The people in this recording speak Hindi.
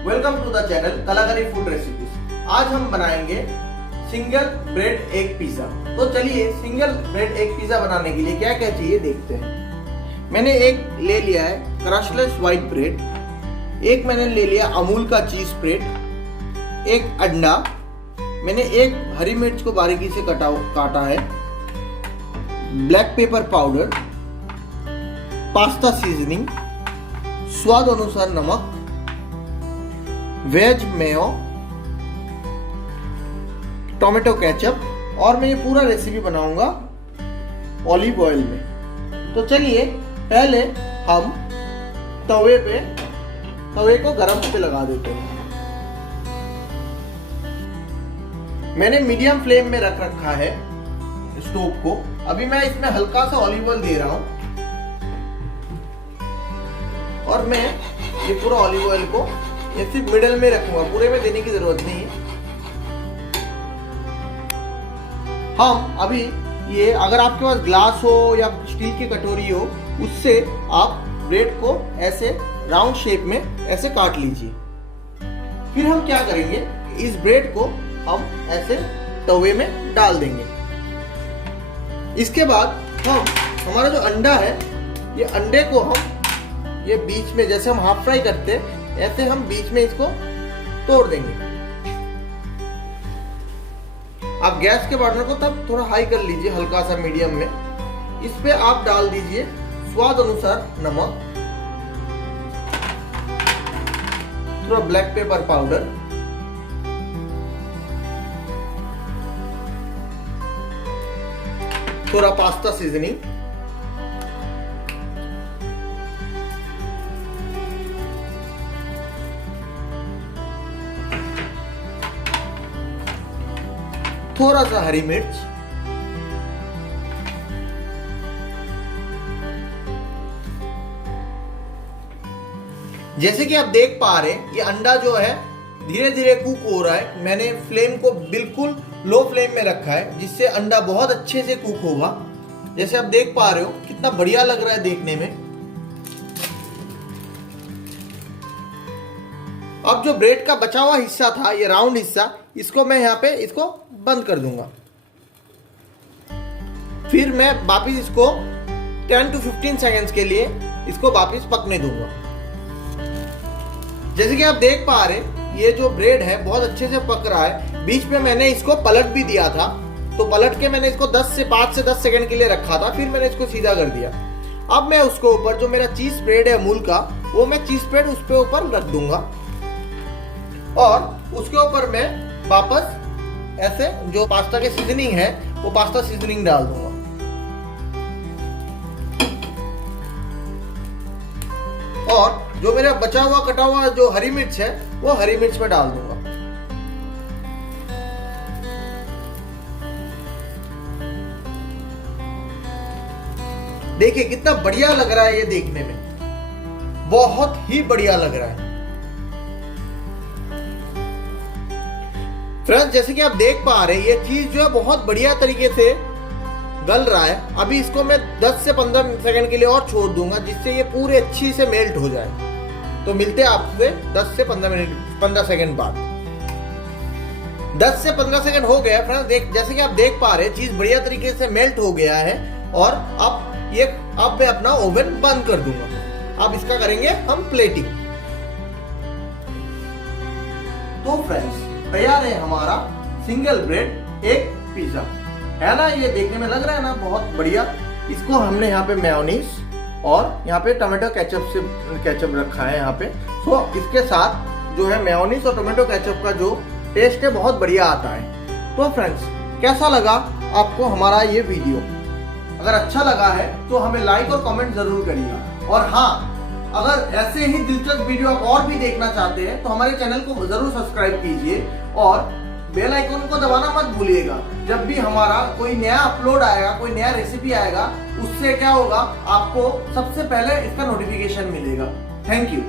वेलकम टू द चैनल कलाकारी फूड रेसिपीज। आज हम बनाएंगे सिंगल ब्रेड एग पिज्जा। तो चलिए सिंगल ब्रेड एग पिज्जा बनाने के लिए क्या क्या चाहिए देखते हैं। मैंने एक ले लिया है क्रशलेस व्हाइट ब्रेड, एक मैंने ले लिया अमूल का चीज स्प्रेड, एक अंडा, मैंने एक हरी मिर्च को बारीकी से काटा है, black pepper powder, pasta seasoning, स्वाद अनुसार नमक, वेज मेयो, टोमेटो केचप और मैं ये पूरा रेसिपी बनाऊंगा ऑलिव ऑयल में। तो चलिए पहले हम तवे को गरम पे लगा देते हैं। मैंने मीडियम फ्लेम में रख रखा है स्टोव को। अभी मैं इसमें हल्का सा ऑलिव ऑयल दे रहा हूं और मैं ये पूरा ऑलिव ऑयल को ये सिर्फ मिडल में रखूंगा, पूरे में देने की जरूरत नहीं है। हम अभी ये अगर आपके पास ग्लास हो या स्टील की कटोरी हो, उससे आप ब्रेड को ऐसे राउंड शेप में ऐसे काट लीजिए। फिर हम क्या करेंगे, इस ब्रेड को हम ऐसे तवे में डाल देंगे। इसके बाद हमारा जो अंडा है, ये अंडे को हम ये बीच में जैसे हम हाफ फ्राई करते हैं ऐसे हम बीच में इसको तोड़ देंगे। आप गैस के बर्नर को तब थोड़ा हाई कर लीजिए, हल्का सा मीडियम में। इस पे आप डाल दीजिए स्वाद अनुसार नमक, थोड़ा ब्लैक पेपर पाउडर, थोड़ा पास्ता सीजनिंग, थोड़ा सा हरी मिर्च, जैसे कि आप देख पा रहे हैं ये अंडा जो है धीरे धीरे कुक हो रहा है। मैंने फ्लेम को बिल्कुल लो फ्लेम में रखा है जिससे अंडा बहुत अच्छे से कुक होगा। जैसे आप देख पा रहे हो कितना बढ़िया लग रहा है देखने में। अब जो ब्रेड का बचा हुआ हिस्सा था, ये राउंड हिस्सा, इसको मैं यहाँ पे इसको बंद कर दूंगा। फिर मैं वापिस इसको 10 to 15 सेकेंड्स के लिए इसको वापिस पकने दूंगा। जैसे कि आप देख पा रहे ये जो ब्रेड है बहुत अच्छे से पक रहा है। बीच में मैंने इसको पलट भी दिया था, तो पलट के मैंने इसको 5 से 10 सेकेंड के लिए रखा था, फिर मैंने इसको सीधा कर दिया। अब मैं उसको ऊपर जो मेरा चीज स्प्रेड है अमूल का, वो मैं चीज स्प्रेड उस पे ऊपर रख दूंगा और उसके ऊपर मैं वापस ऐसे जो पास्ता के सीजनिंग है वो पास्ता सीजनिंग डाल दूंगा और जो मेरा बचा हुआ कटा हुआ जो हरी मिर्च है वो हरी मिर्च में डाल दूंगा। देखिए कितना बढ़िया लग रहा है ये देखने में, बहुत ही बढ़िया लग रहा है। फ्रेंड्स जैसे कि आप देख पा रहे हैं ये चीज जो है बहुत बढ़िया तरीके से गल रहा है। अभी इसको मैं 10 से 15 सेकंड के लिए और छोड़ दूंगा जिससे ये पूरे अच्छी से मेल्ट हो जाए। तो मिलते हैं आपसे 10 से 15 सेकंड बाद। 10 से 15 सेकंड हो गया फ्रेंड्स। जैसे कि आप देख पा रहे हैं चीज बढ़िया तरीके से मेल्ट हो गया है और अब मैं अपना ओवन बंद कर दूंगा। अब इसका करेंगे हम प्लेटिंग। तो फ्रेंड्स तैयार है हमारा सिंगल ब्रेड एग पिज्जा, है ना। ये देखने में लग रहा है ना बहुत बढ़िया। इसको हमने यहाँ पे मेयोनीज और यहाँ पे टोमेटो केचप रखा है यहाँ पे। सो इसके साथ जो है मेयोनीज और टोमेटो केचप का जो टेस्ट है बहुत बढ़िया आता है। तो फ्रेंड्स कैसा लगा आपको हमारा ये वीडियो? अगर अच्छा लगा है तो हमें लाइक और कमेंट जरूर करिएगा। और हाँ, अगर ऐसे ही दिलचस्प वीडियो आप और भी देखना चाहते हैं तो हमारे चैनल को जरूर सब्सक्राइब कीजिए और बेल आइकन को दबाना मत भूलिएगा। जब भी हमारा कोई नया अपलोड आएगा, कोई नया रेसिपी आएगा, उससे क्या होगा, आपको सबसे पहले इसका नोटिफिकेशन मिलेगा। Thank you.